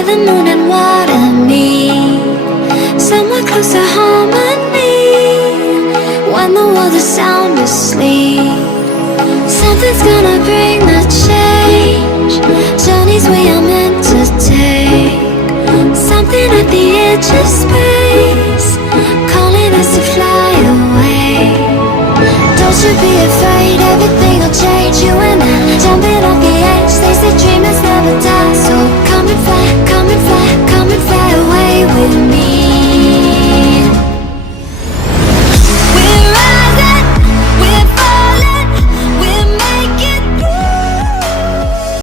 where the moon and water meet, somewhere close to harmony. When the world is sound asleep, something's gonna bring the change. Journeys we are meant to take, something at the edge of space, calling us to fly away. Don't you be afraid, everything will change. You and I, jumping off the edge. They say dreamers never die, so come and fly, come and fly, come and fly away with me.